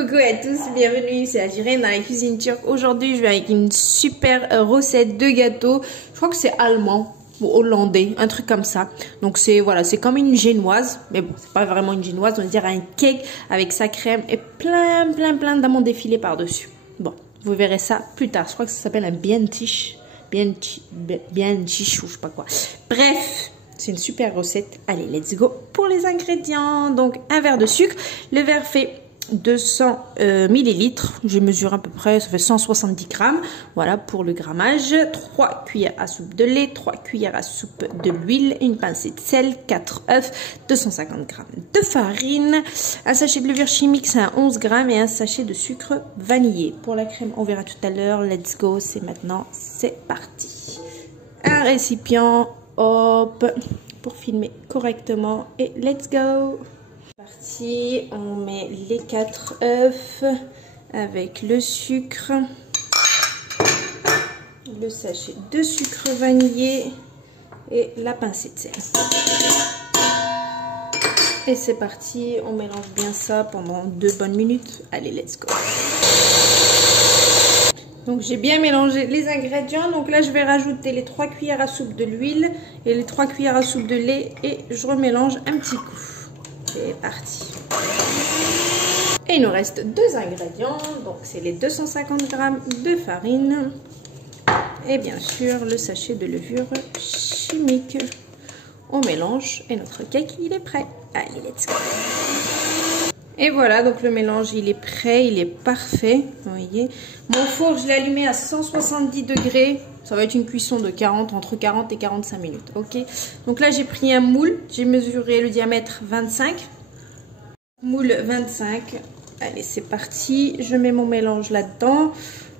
Coucou à tous, bienvenue, c'est Algérienne dans la cuisine turque. Aujourd'hui, je vais avec une super recette de gâteau. Je crois que c'est allemand ou hollandais, un truc comme ça. Donc c'est voilà, c'est comme une génoise, mais bon, c'est pas vraiment une génoise, on dirait un cake avec sa crème et plein d'amandes défilées par-dessus. Bon, vous verrez ça plus tard. Je crois que ça s'appelle un bientish, bientish ou je sais pas quoi. Bref. C'est une super recette. Allez, let's go pour les ingrédients. Donc, un verre de sucre. Le verre fait 200 millilitres. Je mesure à peu près, ça fait 170 grammes. Voilà pour le grammage. 3 cuillères à soupe de lait, 3 cuillères à soupe de l'huile, une pincée de sel, 4 œufs, 250 grammes de farine, un sachet de levure chimique, c'est un 11 grammes et un sachet de sucre vanillé. Pour la crème, on verra tout à l'heure. Let's go, c'est maintenant, c'est parti. Un récipient. Hop, pour filmer correctement et let's go. Parti, on met les 4 œufs avec le sucre, le sachet de sucre vanillé et la pincée de sel. Et c'est parti, on mélange bien ça pendant 2 bonnes minutes. Allez, let's go. Donc j'ai bien mélangé les ingrédients. Donc là je vais rajouter les 3 cuillères à soupe de l'huile et les 3 cuillères à soupe de lait et je remélange un petit coup. C'est parti. Et il nous reste 2 ingrédients. Donc c'est les 250 grammes de farine et bien sûr le sachet de levure chimique. On mélange et notre cake il est prêt. Allez, let's go. Et voilà, donc le mélange il est prêt, il est parfait, vous voyez. Mon four, je l'ai allumé à 170 degrés, ça va être une cuisson de entre 40 et 45 minutes, ok. Donc là j'ai pris un moule, j'ai mesuré le diamètre 25, moule 25, allez c'est parti, je mets mon mélange là-dedans.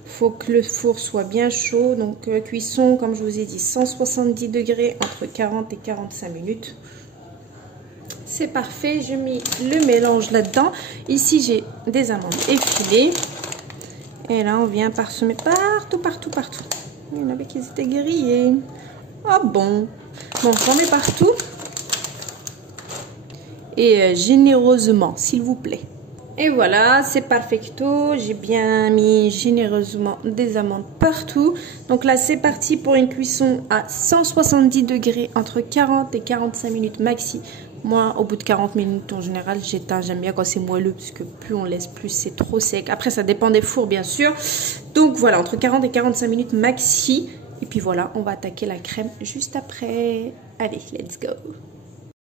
Il faut que le four soit bien chaud, donc cuisson comme je vous ai dit 170 degrés entre 40 et 45 minutes. C'est parfait, je mets le mélange là-dedans. Ici, j'ai des amandes effilées. Et là, on vient parsemer partout. Il y en avait qui étaient grillés. Ah bon. Bon, j'en mets partout. Et généreusement, s'il vous plaît. Et voilà, c'est perfecto. J'ai bien mis généreusement des amandes partout. Donc là, c'est parti pour une cuisson à 170 degrés entre 40 et 45 minutes maxi. Moi, au bout de 40 minutes, en général, j'éteins. J'aime bien quand c'est moelleux, parce que plus on laisse, plus c'est trop sec. Après, ça dépend des fours, bien sûr. Donc voilà, entre 40 et 45 minutes maxi. Et puis voilà, on va attaquer la crème juste après. Allez, let's go.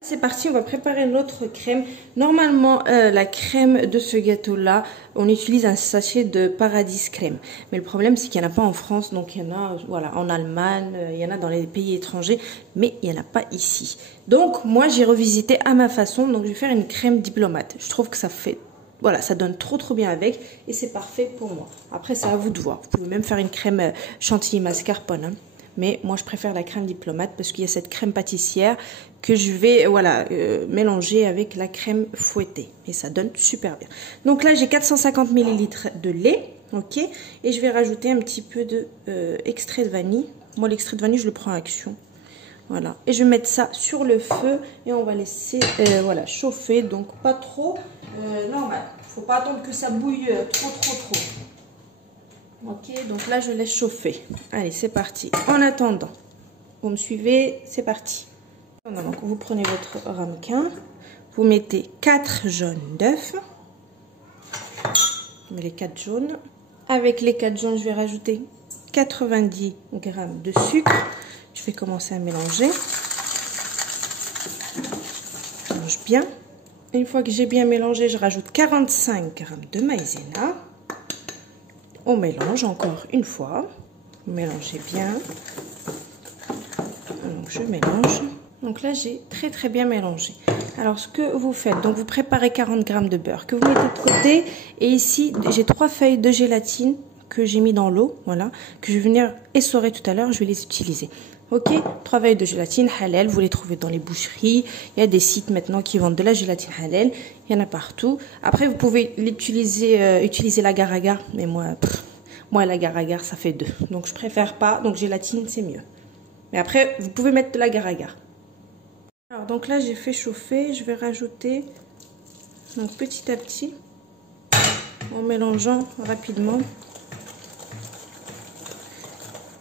C'est parti, on va préparer notre crème. Normalement, la crème de ce gâteau-là, on utilise un sachet de Paradis crème. Mais le problème, c'est qu'il n'y en a pas en France. Donc, il y en a voilà, en Allemagne, il y en a dans les pays étrangers. Mais il n'y en a pas ici. Donc, moi, j'ai revisité à ma façon. Donc, je vais faire une crème diplomate. Je trouve que ça fait... Voilà, ça donne trop bien avec. Et c'est parfait pour moi. Après, c'est à vous de voir. Vous pouvez même faire une crème chantilly mascarpone, hein. Mais moi, je préfère la crème diplomate parce qu'il y a cette crème pâtissière que je vais voilà, mélanger avec la crème fouettée. Et ça donne super bien. Donc là, j'ai 450 ml de lait. Ok. Et je vais rajouter un petit peu d'extrait de vanille. Moi, l'extrait de vanille, je le prends à action. Voilà. Et je vais mettre ça sur le feu et on va laisser voilà, chauffer. Donc, pas trop normal. Il ne faut pas attendre que ça bouille trop. Ok, donc là je laisse chauffer. Allez, c'est parti. En attendant, vous me suivez, c'est parti. Donc vous prenez votre ramequin, vous mettez 4 jaunes d'œufs. Je mets les 4 jaunes. Avec les 4 jaunes, je vais rajouter 90 g de sucre. Je vais commencer à mélanger. Je mélange bien. Une fois que j'ai bien mélangé, je rajoute 45 g de maïzena. On mélange encore une fois. Mélangez bien. Donc je mélange. Donc là j'ai très bien mélangé. Alors ce que vous faites, donc vous préparez 40 g de beurre que vous mettez de côté. Et ici j'ai 3 feuilles de gélatine que j'ai mis dans l'eau. Voilà. Que je vais venir essorer tout à l'heure. Je vais les utiliser. Ok, 3 feuilles de gélatine halal, vous les trouvez dans les boucheries. Il y a des sites maintenant qui vendent de la gélatine halal. Il y en a partout. Après, vous pouvez l'utiliser, utiliser l'agar-agar. Mais moi l'agar-agar, ça fait 2. Donc, je préfère pas. Donc, gélatine, c'est mieux. Mais après, vous pouvez mettre de l'agar-agar. Alors, donc là, j'ai fait chauffer. Je vais rajouter, donc petit à petit. en mélangeant rapidement.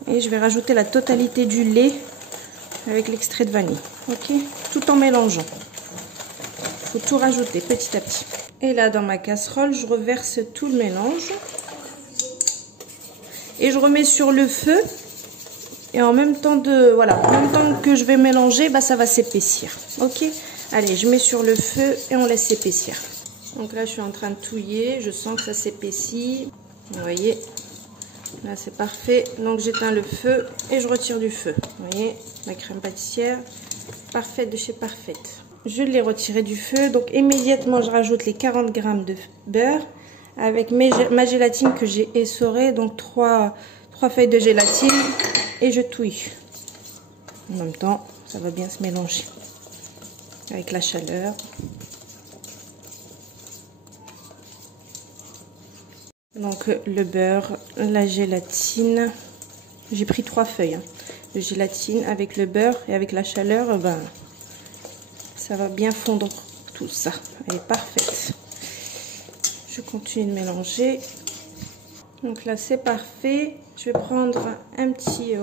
Et je vais rajouter la totalité du lait avec l'extrait de vanille. Ok, tout en mélangeant. Il faut tout rajouter petit à petit. Et là, dans ma casserole, je reverse tout le mélange. Et je remets sur le feu. Et en même temps que je vais mélanger, bah, ça va s'épaissir. Ok, allez, je mets sur le feu et on laisse s'épaissir. Donc là, je suis en train de touiller. Je sens que ça s'épaissit. Vous voyez, là, c'est parfait. Donc, j'éteins le feu et je retire du feu. Vous voyez, ma crème pâtissière, parfaite de chez Parfaite. Je l'ai retirée du feu. Donc, immédiatement, je rajoute les 40 g de beurre avec ma gélatine que j'ai essorée. Donc, 3 feuilles de gélatine et je touille. En même temps, ça va bien se mélanger avec la chaleur. Donc le beurre, la gélatine, j'ai pris 3 feuilles de gélatine avec le beurre et avec la chaleur, ben, ça va bien fondre tout ça. Elle est parfaite. Je continue de mélanger. Donc là c'est parfait. Je vais prendre un petit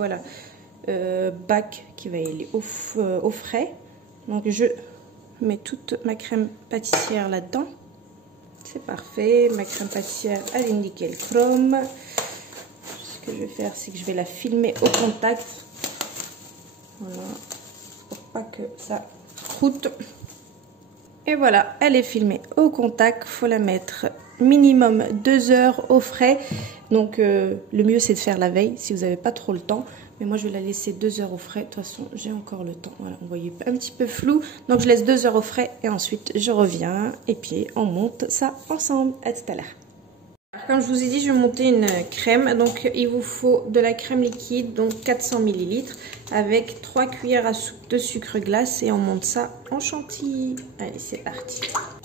bac qui va aller au frais. Donc je mets toute ma crème pâtissière là-dedans. C'est parfait, ma crème pâtissière à l'Nickel Chrome. Ce que je vais faire, c'est que je vais la filmer au contact. Voilà, pour pas que ça croûte. Et voilà, elle est filmée au contact. Il faut la mettre minimum 2 heures au frais. Donc le mieux c'est de faire la veille si vous n'avez pas trop le temps. Mais moi je vais la laisser 2 heures au frais. De toute façon j'ai encore le temps. Voilà, vous voyez un petit peu flou. Donc je laisse 2 heures au frais et ensuite je reviens. Et puis on monte ça ensemble. À tout à l'heure. Comme je vous ai dit, je vais monter une crème. Donc il vous faut de la crème liquide, donc 400 ml, avec 3 cuillères à soupe de sucre glace. Et on monte ça en chantilly. Allez, c'est parti.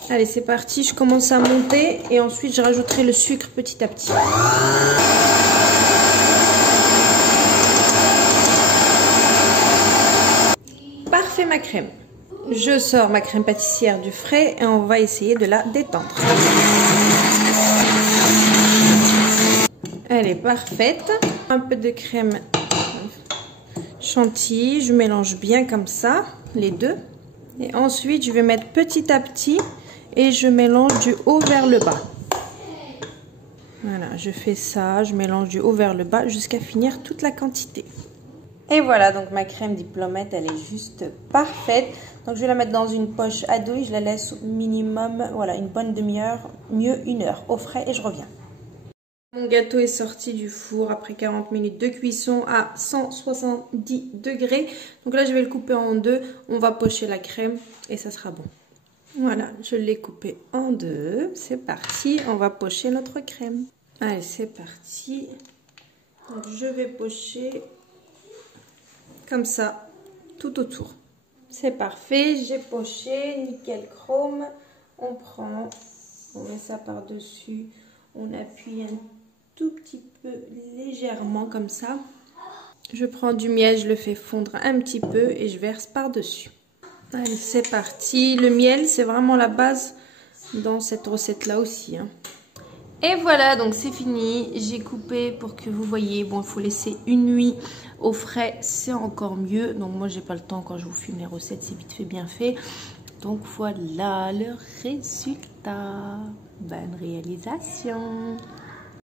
Allez, c'est parti. Je commence à monter et ensuite je rajouterai le sucre petit à petit. Parfait ma crème. Je sors ma crème pâtissière du frais et on va essayer de la détendre. Elle est parfaite. Un peu de crème chantilly. Je mélange bien comme ça, les deux. Et ensuite, je vais mettre petit à petit et je mélange du haut vers le bas. Voilà, je fais ça. Je mélange du haut vers le bas jusqu'à finir toute la quantité. Et voilà, donc ma crème diplomate, elle est juste parfaite. Donc je vais la mettre dans une poche à douille. Je la laisse au minimum, voilà, une bonne demi-heure, mieux 1 heure au frais et je reviens. Mon gâteau est sorti du four après 40 minutes de cuisson à 170 degrés. Donc là, je vais le couper en deux. On va pocher la crème et ça sera bon. Voilà, je l'ai coupé en deux. C'est parti, on va pocher notre crème. Allez, c'est parti. Donc je vais pocher comme ça, tout autour. C'est parfait, j'ai poché, nickel chrome. On prend, on met ça par-dessus. On appuie un tout petit peu légèrement comme ça. Je prends du miel, je le fais fondre un petit peu et je verse par-dessus. Allez, c'est parti. Le miel, c'est vraiment la base dans cette recette-là aussi. Et voilà, donc c'est fini. J'ai coupé pour que vous voyez. Bon, il faut laisser une nuit au frais, c'est encore mieux. Donc moi, j'ai pas le temps quand je vous filme les recettes, c'est vite fait, bien fait. Donc voilà le résultat. Bonne réalisation.